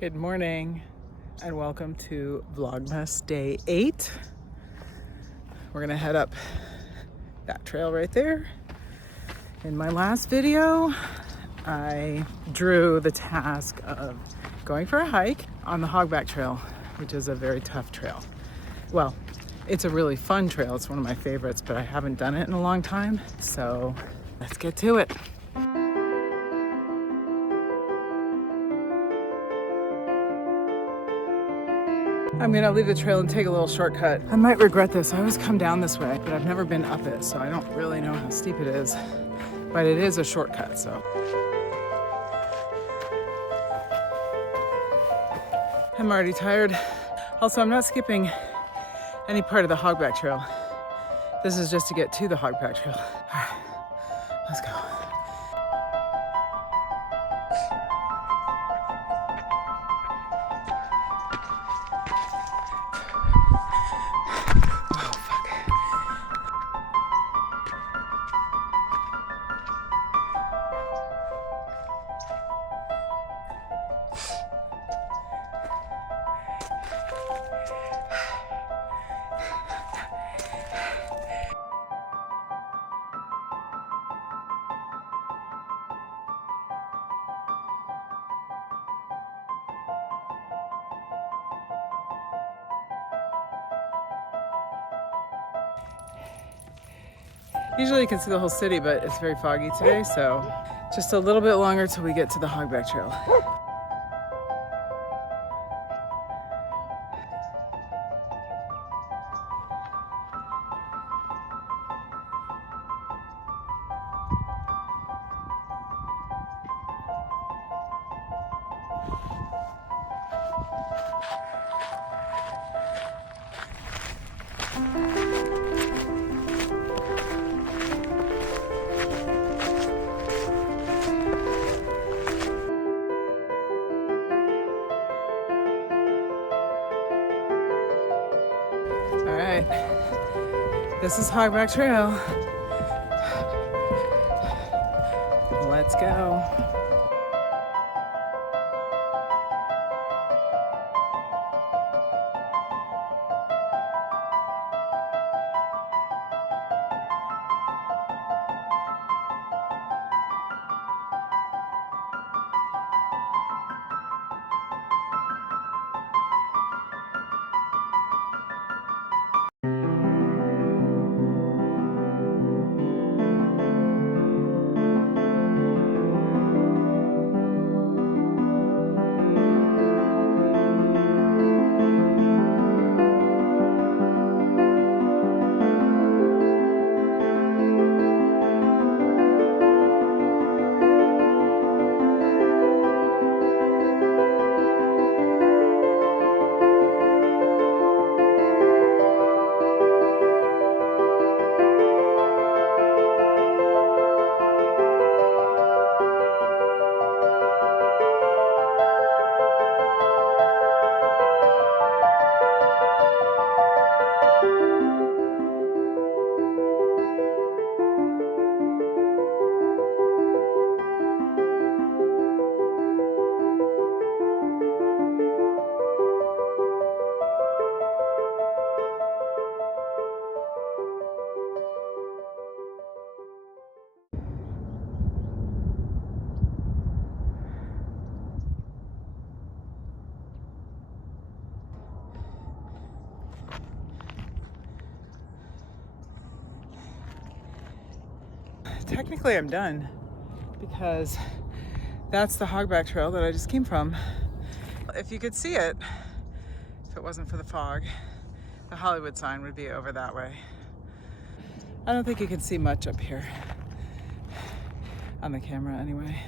Good morning and welcome to Vlogmas Day 8. We're gonna head up that trail right there. In my last video, I drew the task of going for a hike on the Hogback Trail, which is a very tough trail. Well, it's a really fun trail. It's one of my favorites, but I haven't done it in a long time. So let's get to it. I'm gonna leave the trail and take a little shortcut. I might regret this. I always come down this way, but I've never been up it, so I don't really know how steep it is. But it is a shortcut, so. I'm already tired. Also, I'm not skipping any part of the Hogback Trail. This is just to get to the Hogback Trail. All right, let's go. Usually you can see the whole city, but it's very foggy today, so just a little bit longer till we get to the Hogback Trail. All right, this is Hogback Trail. Let's go. Technically I'm done because that's the Hogback Trail that I just came from. If you could see it, if it wasn't for the fog, the Hollywood sign would be over that way. I don't think you can see much up here on the camera anyway.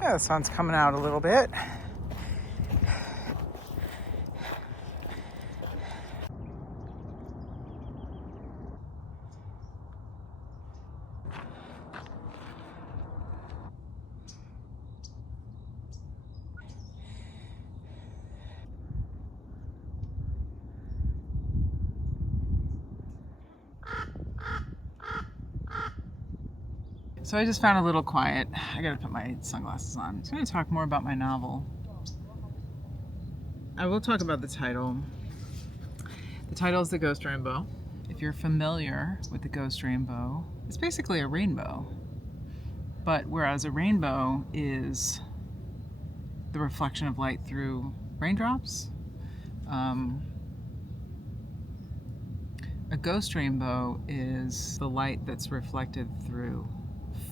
Yeah, the sun's coming out a little bit. So I just found a little quiet. I gotta put my sunglasses on. I'm just gonna talk more about my novel. I will talk about the title. The title is The Ghost Rainbow. If you're familiar with the ghost rainbow, it's basically a rainbow. But whereas a rainbow is the reflection of light through raindrops, a ghost rainbow is the light that's reflected through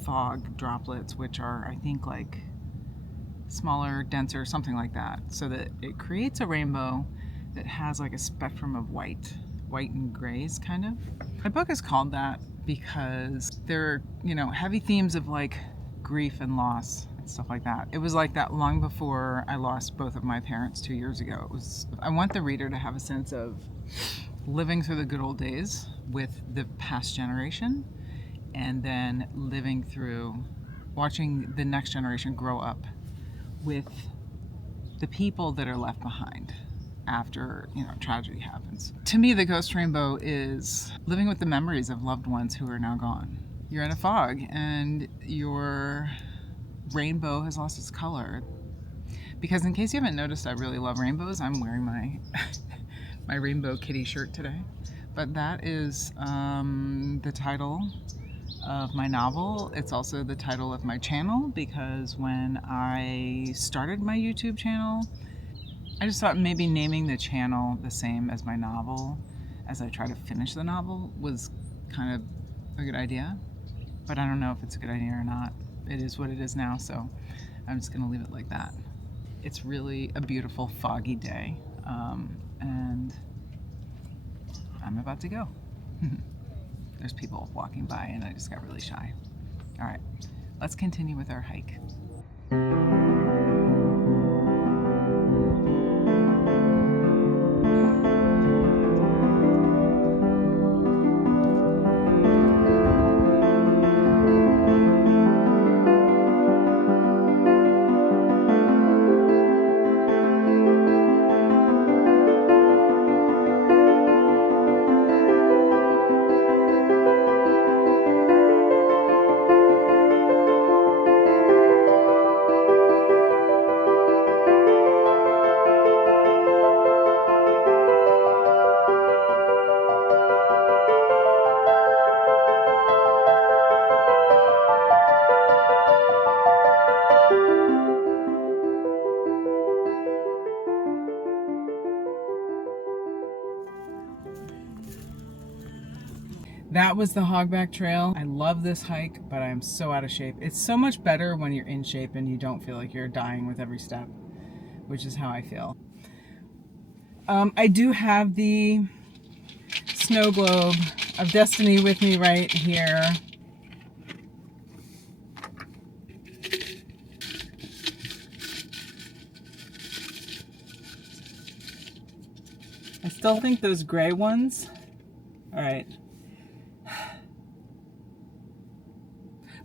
fog droplets, which are, I think, like smaller, denser, something like that, so that it creates a rainbow that has like a spectrum of white and grays, kind of. My book is called that because there are, you know, heavy themes of like grief and loss and stuff like that. It was like that long before I lost both of my parents 2 years ago. I want the reader to have a sense of living through the good old days with the past generation, and then living through, watching the next generation grow up with the people that are left behind after, you know, tragedy happens. To me, the ghost rainbow is living with the memories of loved ones who are now gone. You're in a fog and your rainbow has lost its color. Because in case you haven't noticed, I really love rainbows. I'm wearing my my rainbow kitty shirt today. But that is the title of my novel. It's also the title of my channel, because when I started my YouTube channel, I just thought maybe naming the channel the same as my novel as I try to finish the novel was kind of a good idea. But I don't know if it's a good idea or not. It is what it is now, so I'm just gonna leave it like that. It's really a beautiful foggy day, and I'm about to go. There's people walking by and I just got really shy. All right, let's continue with our hike. That was the Hogback Trail. I love this hike, but I'm so out of shape. It's so much better when you're in shape and you don't feel like you're dying with every step, which is how I feel. I do have the snow globe of destiny with me right here. I still think those gray ones. All right.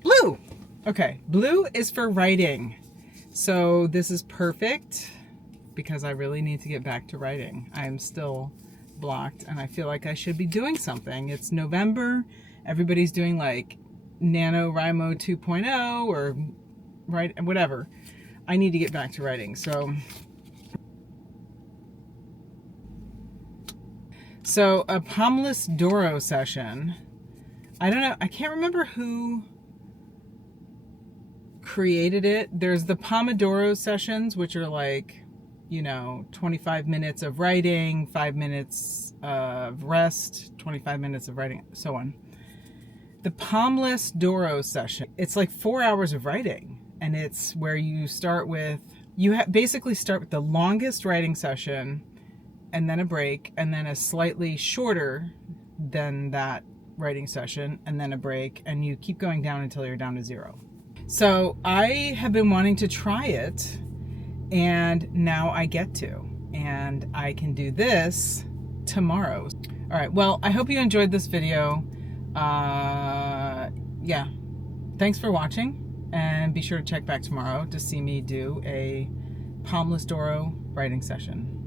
Blue! Okay, blue is for writing. So this is perfect because I really need to get back to writing. I'm still blocked and I feel like I should be doing something. It's November. Everybody's doing like NaNoWriMo 2.0 or whatever. I need to get back to writing. So a Pomodoro session. I don't know. I can't remember who created it. There's the Pomodoro sessions, which are like, you know, 25 minutes of writing, 5 minutes of rest, 25 minutes of writing, so on. The Pomodoro session, it's like 4 hours of writing, and it's where you start with, basically start with the longest writing session, and then a break, and then a slightly shorter than that writing session, and then a break, and you keep going down until you're down to 0. So I have been wanting to try it, and now I get to, and I can do this tomorrow. All right, well, I hope you enjoyed this video. Yeah, thanks for watching, and be sure to check back tomorrow to see me do a Pomodoro writing session.